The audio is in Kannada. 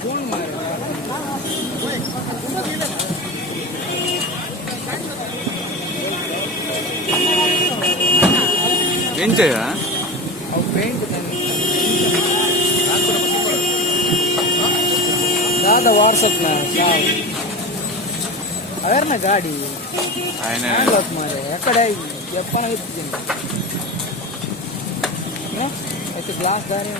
फोन मारे ಏನ್ ಚೆಯ ಅವು ಪೇಂಟ್ दादा व्हाट्सएप ना अगर ना गाड़ी मारे ఎక్కడే చెప్పన అయితే గ్లాస్ దారి